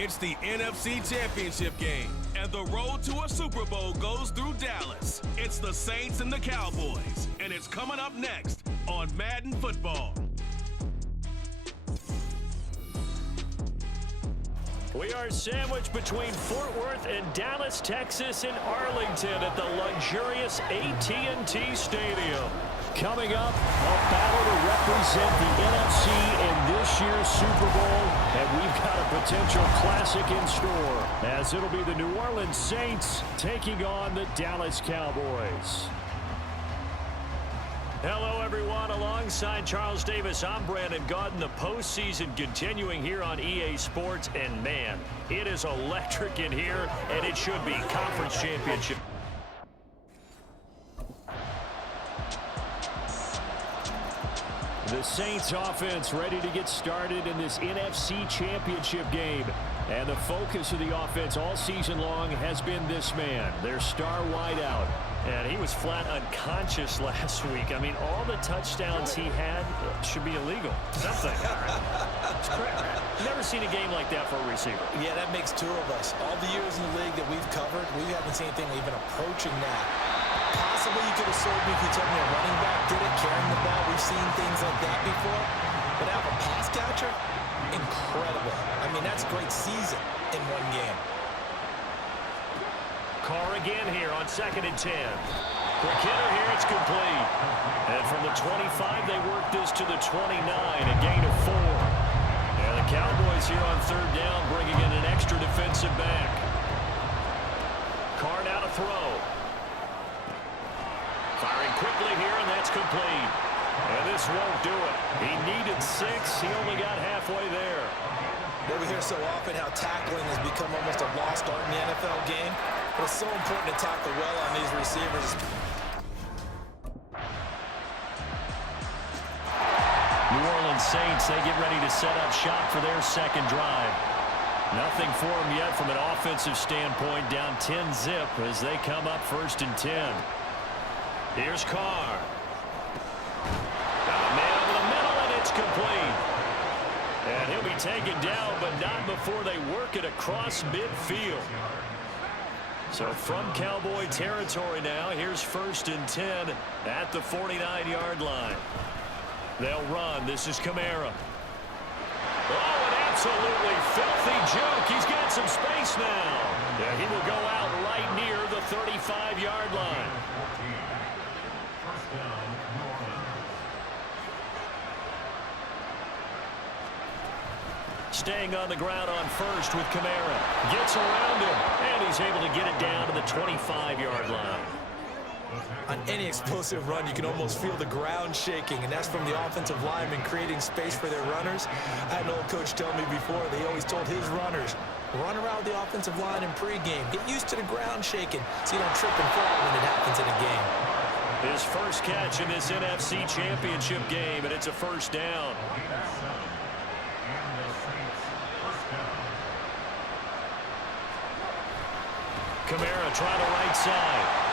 It's the NFC Championship game, and the road to a Super Bowl goes through Dallas. It's the Saints and the Cowboys, and it's coming up next on Madden Football. We are sandwiched between Fort Worth and Dallas, Texas, and Arlington at the luxurious AT&T Stadium. Coming up, a battle to represent the NFC in this year's Super Bowl, and we've got a potential classic in store, as it'll be the New Orleans Saints taking on the Dallas Cowboys. Hello, everyone. Alongside Charles Davis, I'm Brandon Gaudin. The postseason continuing here on EA Sports, and man, it is electric in here, and it should be conference championship. The Saints offense ready to get started in this NFC Championship game. And the focus of the offense all season long has been this man, their star wideout. And he was flat unconscious last week. I mean, all the touchdowns he had should be illegal. Something. It's crazy. Never seen a game like that for a receiver. Yeah, that makes two of us. All the years in the league that we've covered, we haven't seen anything even approaching that. Possibly you could have sold me if you told me a running back did it, carrying the ball. We've seen things like that before. But have a pass catcher? Incredible. I mean, that's a great season in one game. Carr again here on 2nd and 10. Quick hitter here, it's complete. And from the 25, they work this to the 29, a gain of 4. And the Cowboys here on 3rd down, bringing in an extra defensive back. Carr now to throw. Firing quickly here, and that's complete. And this won't do it. He needed 6. He only got halfway there. Well, we hear so often how tackling has become almost a lost art in the NFL game. But it's so important to tackle well on these receivers. New Orleans Saints, they get ready to set up shop for their second drive. Nothing for them yet from an offensive standpoint. Down 10-zip as they come up 1st and 10. Here's Carr. Got a man over the middle, and it's complete. And he'll be taken down, but not before they work it across midfield. So from Cowboy territory now, here's 1st and 10 at the 49-yard line. They'll run. This is Kamara. Oh, an absolutely filthy joke. He's got some space now. Yeah, he will go out right near the 35-yard line. Staying on the ground on 1st with Kamara. Gets around him, and he's able to get it down to the 25-yard line. On any explosive run, you can almost feel the ground shaking, and that's from the offensive linemen creating space for their runners. I had an old coach tell me before, they always told his runners, run around the offensive line in pregame. Get used to the ground shaking so you don't trip and fall when it happens in a game. His first catch in this NFC Championship game, and it's a 1st down. Kamara trying the right side.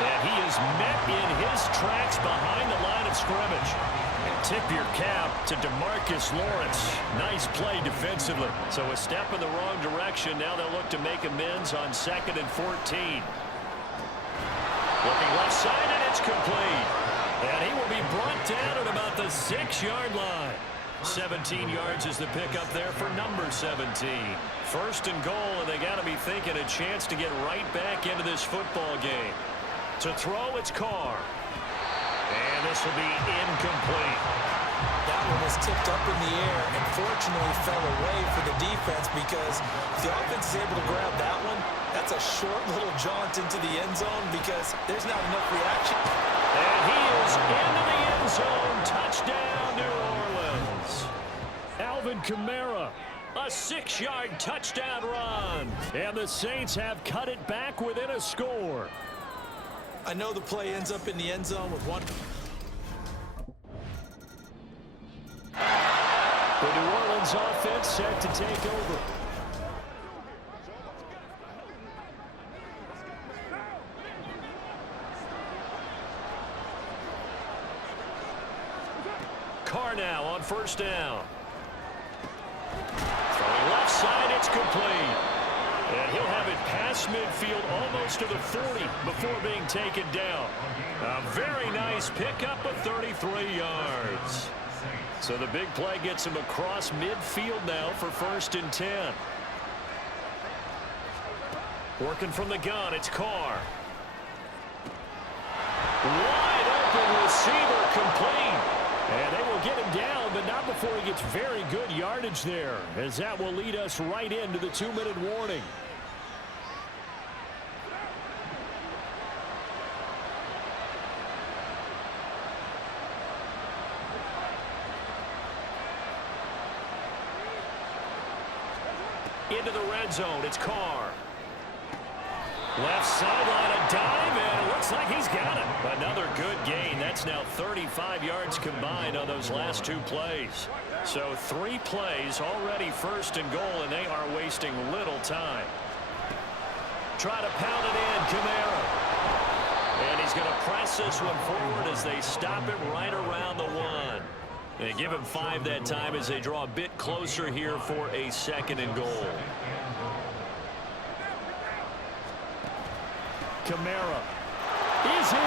And he is met in his tracks behind the line of scrimmage. And tip your cap to DeMarcus Lawrence. Nice play defensively. So a step in the wrong direction. Now they'll look to make amends on 2nd and 14. Looking left side, and it's complete. And he will be brought down at about the 6-yard line. 17 yards is the pickup there for number 17. 1st and goal, and they got to be thinking a chance to get right back into this football game. To throw, it's Carr. And this will be incomplete. That one was tipped up in the air and fortunately fell away for the defense, because if the offense is able to grab that one, that's a short little jaunt into the end zone because there's not enough reaction. And he is into the end zone. Touchdown, New Orleans. Alvin Kamara, a 6-yard touchdown run. And the Saints have cut it back within a score. I know the play ends up in the end zone with one. The New Orleans offense set to take over. Carr now on first down. Throwing left side, it's complete. And he'll have it past midfield almost to the 40 before being taken down. A very nice pickup of 33 yards. So the big play gets him across midfield now for 1st and 10. Working from the gun, it's Carr. Wide open receiver complete. And they will get him down, but not before he gets very good yardage there, as that will lead us right into the 2-minute warning. Into the red zone, it's Carr. Left sideline, a dive, and it looks like he's got it. Another good gain. That's now 35 yards combined on those last 2 plays. So 3 plays already 1st and goal, and they are wasting little time. Try to pound it in, Kamara. And he's going to press this one forward as they stop it right around the 1. They give him 5 that time as they draw a bit closer here for a 2nd and goal. Kamara is in.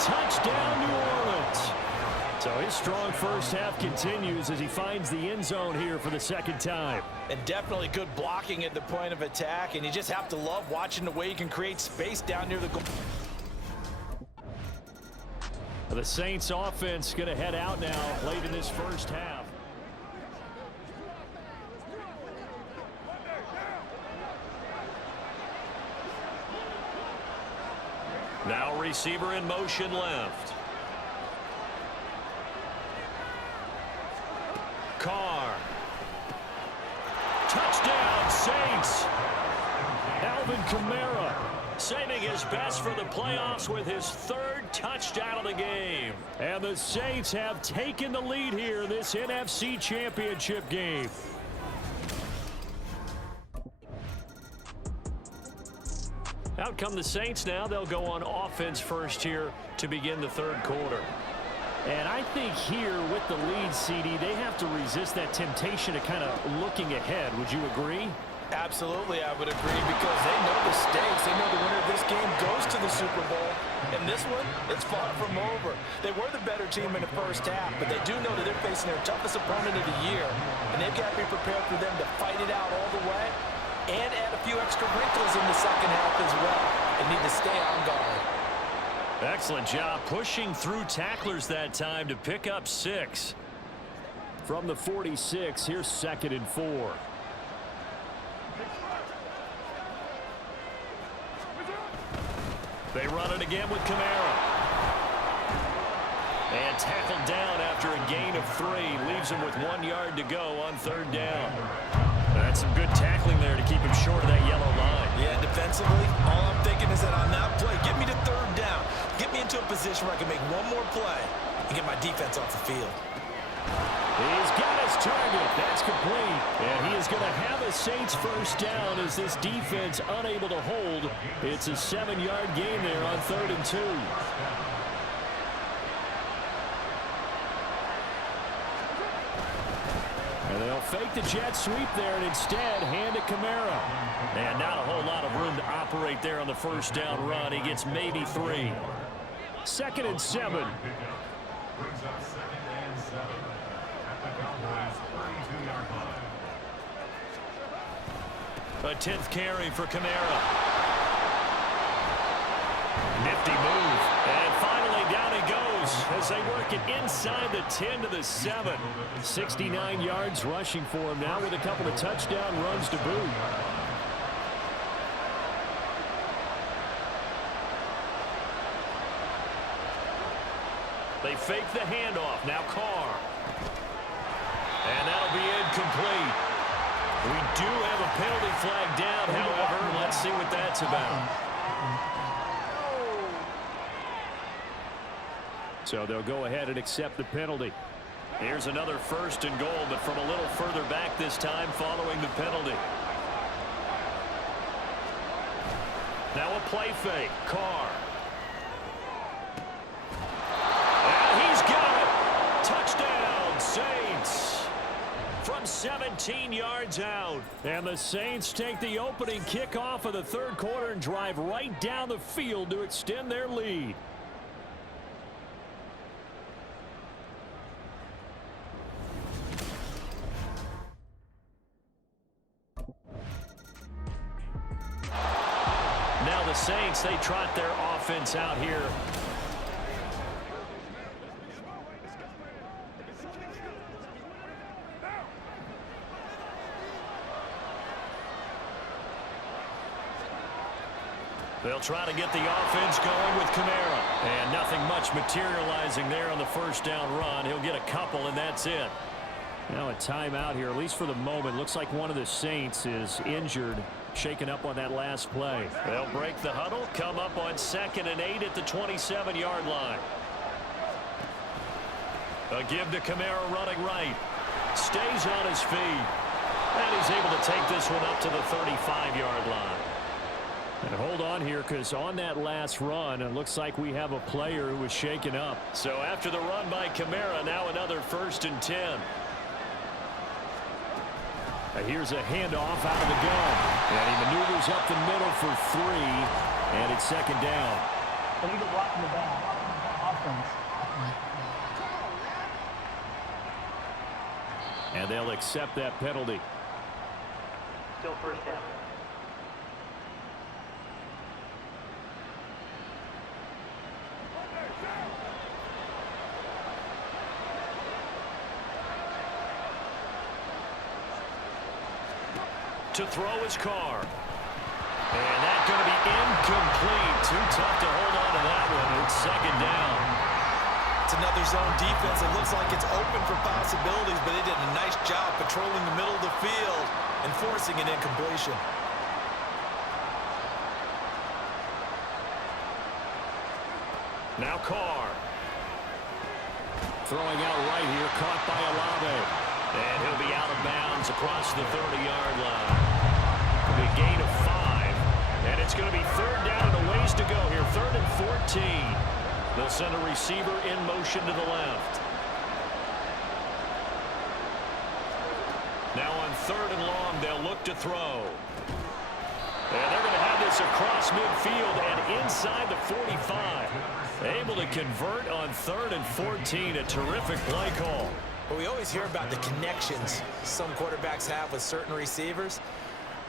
Touchdown, New Orleans. So his strong first half continues as he finds the end zone here for the 2nd time. And definitely good blocking at the point of attack, and you just have to love watching the way you can create space down near the goal. The Saints offense going to head out now late in this first half. Now receiver in motion left. Carr. Touchdown, Saints. Alvin Kamara saving his best for the playoffs with his 3rd touchdown of the game. And the Saints have taken the lead here in this NFC Championship game. Out come the Saints now. They'll go on offense first here to begin the 3rd quarter. And I think here with the lead, CD, they have to resist that temptation of kind of looking ahead. Would you agree? Absolutely, I would agree, because they know the stakes. They know the winner of this game goes to the Super Bowl. And this one, it's far from over. They were the better team in the first half, but they do know that they're facing their toughest opponent of the year. And they've got to be prepared for them to fight it out all the way and add a few extra wrinkles in the 2nd half as well. They need to stay on guard. Excellent job pushing through tacklers that time to pick up 6. From the 46, here's 2nd and 4. They run it again with Kamara. And tackled down after a gain of 3. Leaves him with 1 yard to go on 3rd down. That's some good tackling there to keep him short of that yellow line. Yeah, defensively, all I'm thinking is that on that play, get me to 3rd down. Get me into a position where I can make one more play and get my defense off the field. He's got his target. That's complete. And he is going to have a Saints first down as this defense unable to hold. It's a 7-yard gain there on 3rd and 2. And they'll fake the jet sweep there and instead hand it Kamara. And not a whole lot of room to operate there on the first down run. He gets maybe 3. 2nd and 7. A 10th carry for Kamara. Nifty move. And finally down he goes as they work it inside the 10 to the 7. 69 yards rushing for him now with a couple of touchdown runs to boot. They fake the handoff. Now Carr. And that'll be incomplete. We do have a penalty flag down, however. Let's see what that's about. So they'll go ahead and accept the penalty. Here's another 1st and goal, but from a little further back this time following the penalty. Now a play fake. Carr. And he's got it. Touchdown, 17 yards out. And the Saints take the opening kickoff of the third quarter and drive right down the field to extend their lead. Now the Saints, they trot their offense out here. They'll try to get the offense going with Kamara. And nothing much materializing there on the first down run. He'll get a couple, and that's it. Now a timeout here, at least for the moment. Looks like one of the Saints is injured, shaken up on that last play. They'll break the huddle, come up on 2nd and 8 at the 27-yard line. A give to Kamara running right. Stays on his feet. And he's able to take this one up to the 35-yard line. And hold on here, because on that last run, it looks like we have a player who was shaken up. So after the run by Kamara, now another 1st and 10. Here's a handoff out of the gun. And he maneuvers up the middle for 3. And it's 2nd down. They need to block in the back. Offense. And they'll accept that penalty. Still 1st down. To throw his car. And that's going to be incomplete. Too tough to hold on to that one. It's 2nd down. It's another zone defense. It looks like it's open for possibilities, but they did a nice job patrolling the middle of the field and forcing an incompletion. Now Carr. Throwing out right here, caught by Olave. And he'll be out of bounds across the 30-yard line. The gain of 5. And it's going to be 3rd down and a ways to go here. 3rd and 14. They'll send a receiver in motion to the left. Now on 3rd and long, they'll look to throw. And they're going to have this across midfield and inside the 45. Able to convert on 3rd and 14. A terrific play call. Well, we always hear about the connections some quarterbacks have with certain receivers.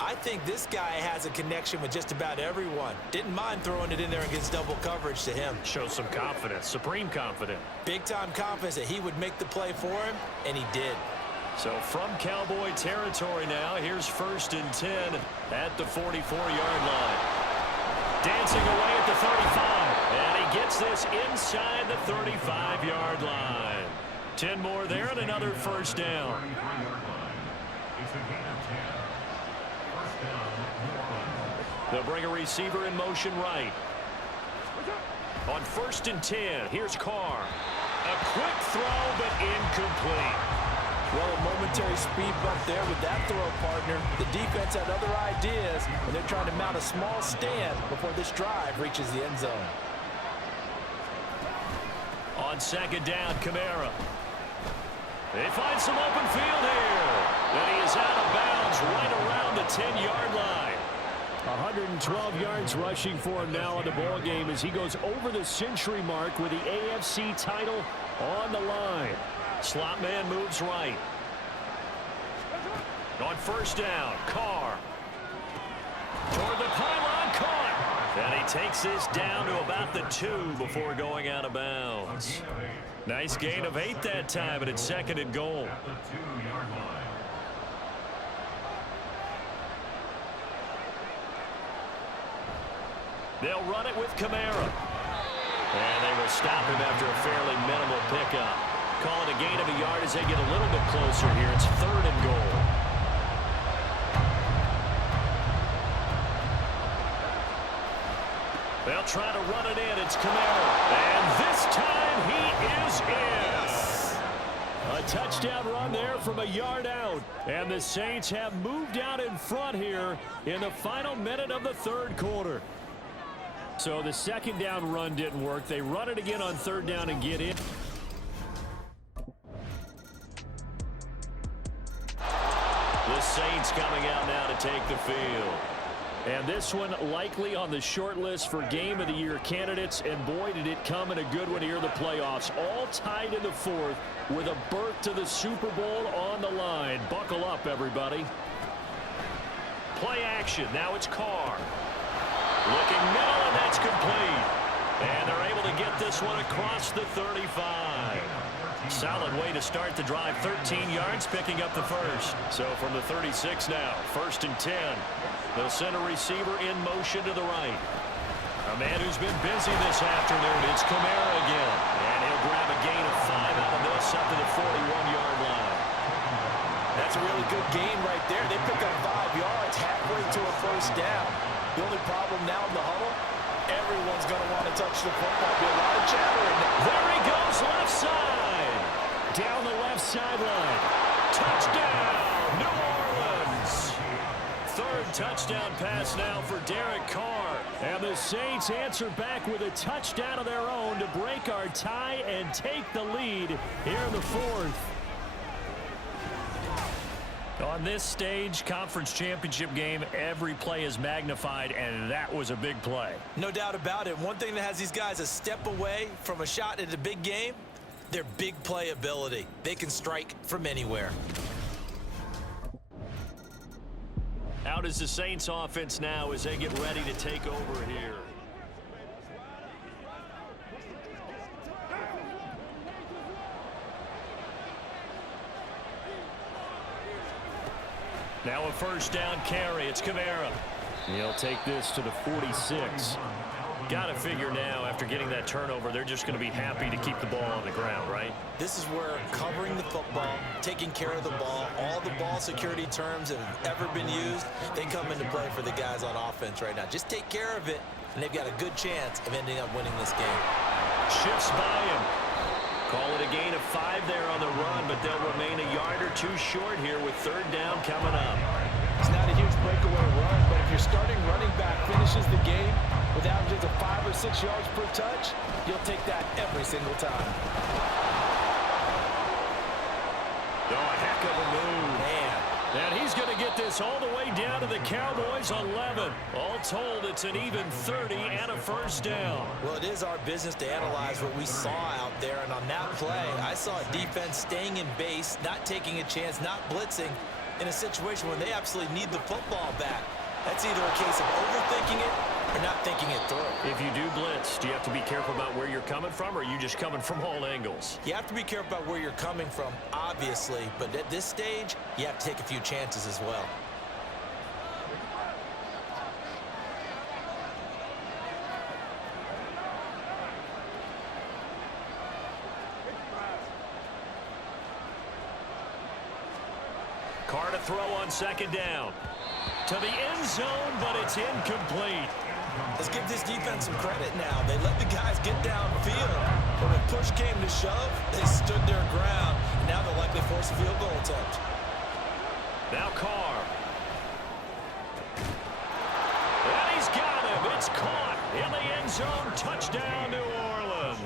I think this guy has a connection with just about everyone. Didn't mind throwing it in there against double coverage to him. Shows some confidence, supreme confidence. Big-time confidence that he would make the play for him, and he did. So from Cowboy territory now, here's 1st and 10 at the 44-yard line. Dancing away at the 35, and he gets this inside the 35-yard line. 10 more there and another 1st down. They'll bring a receiver in motion right. On 1st and 10, here's Carr. A quick throw, but incomplete. Well, a momentary speed bump there with that throw, partner. The defense had other ideas, and they're trying to mount a small stand before this drive reaches the end zone. On 2nd down, Kamara. They find some open field here. And he is out of bounds right around the 10-yard line. 112 yards rushing for him now in the ball game as he goes over the century mark with the AFC title on the line. Slot man moves right. On 1st down, Carr. Toward the pylon, caught. And he takes this down to about the 2 before going out of bounds. Nice gain of 8 that time, and it's 2nd and goal. They'll run it with Kamara. And they will stop him after a fairly minimal pickup. Call it a gain of a yard as they get a little bit closer here. It's 3rd and goal. They'll try to run it in. It's Kamara. And this time he is in. A touchdown run there from a yard out. And the Saints have moved out in front here in the final minute of the 3rd quarter. So the 2nd down run didn't work. They run it again on 3rd down and get in. 2 Saints coming out now to take the field. And this one likely on the short list for Game of the Year candidates. And boy, did it come in a good one here in the playoffs. All tied in the fourth with a berth to the Super Bowl on the line. Buckle up, everybody. Play action. Now it's Carr. Looking middle, and that's complete. And they're able to get this one across the 35. Solid way to start the drive. 13 yards, picking up the first. So from the 36 now, 1st and 10. They'll send a receiver in motion to the right. A man who's been busy this afternoon. It's Kamara again. And he'll grab a gain of 5 out of this up to the 41-yard line. That's a really good gain right there. They pick up 5 yards halfway to a first down. The only problem now in the huddle, everyone's going to want to touch the football. Be a lot of chatter in there. There he goes, left side. Down the left sideline. Touchdown, New Orleans. Third touchdown pass now for Derek Carr. And the Saints answer back with a touchdown of their own to break our tie and take the lead here in the fourth. On this stage, conference championship game, every play is magnified, and that was a big play. No doubt about it. One thing that has these guys a step away from a shot at a big game, their big play ability. They can strike from anywhere. Out is the Saints offense now as they get ready to take over here. Now a first down carry. It's Kamara. He'll take this to the 46. Got to figure now, after getting that turnover, they're just going to be happy to keep the ball on the ground, right? This is where covering the football, taking care of the ball, all the ball security terms that have ever been used, they come into play for the guys on offense right now. Just take care of it, and they've got a good chance of ending up winning this game. Shifts by him. Call it a gain of 5 there on the run, but they'll remain a yard or two short here with third down coming up. It's not a huge breakaway run, but if your starting running back finishes the game with averages of 5 or 6 yards per touch, you'll take that every single time. Oh, a heck of a move. Man. And he's going to get this all the way down to the Cowboys' 11. All told, it's an even 30 and a first down. Well, it is our business to analyze what we saw out there, and on that play, I saw a defense staying in base, not taking a chance, not blitzing, in a situation where they absolutely need the football back. That's either a case of overthinking it or not thinking it through. If you do blitz, do you have to be careful about where you're coming from, or are you just coming from all angles? You have to be careful about where you're coming from, obviously, but at this stage, you have to take a few chances as well. Carr to throw on second down. To the end zone, but it's incomplete. Let's give this defense some credit now. They let the guys get downfield, but when push came to shove, they stood their ground, and now they'll likely force a field goal attempt. Now Carr. And he's got him. It's caught in the end zone. Touchdown, New Orleans.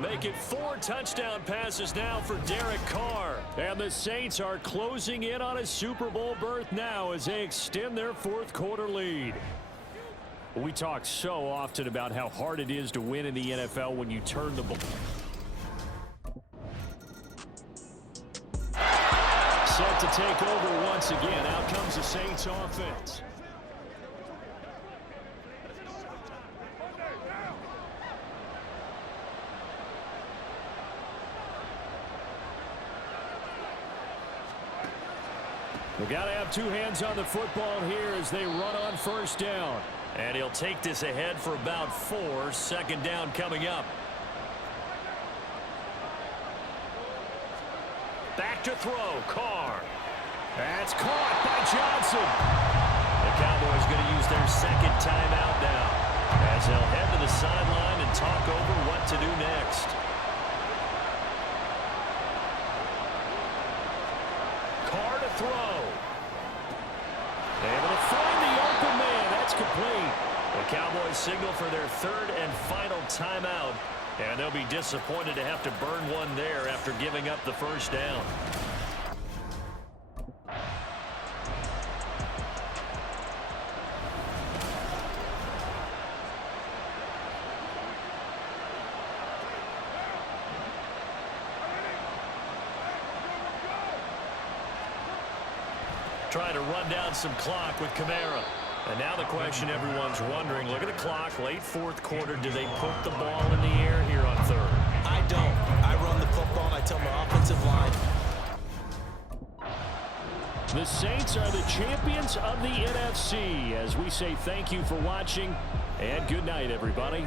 Make it 4 touchdown passes now for Derek Carr. And the Saints are closing in on a Super Bowl berth now as they extend their fourth quarter lead. We talk so often about how hard it is to win in the NFL when you turn the ball. Set to take over once again. Out comes the Saints offense. We've got to have 2 hands on the football here as they run on first down. And he'll take this ahead for about 4. Second down coming up. Back to throw, Carr. That's caught by Johnson. The Cowboys going to use their second timeout now, as they'll head to the sideline and talk over what to do next. Carr to throw. Able to find the open man. That's complete. The Cowboys signal for their third and final timeout, and they'll be disappointed to have to burn one there after giving up the first down. Trying to run down some clock with Kamara. And now the question everyone's wondering, look at the clock, late fourth quarter, do they put the ball in the air here on third? I don't. I run the football and I tell my offensive line. The Saints are the champions of the NFC. As we say thank you for watching, and good night, everybody.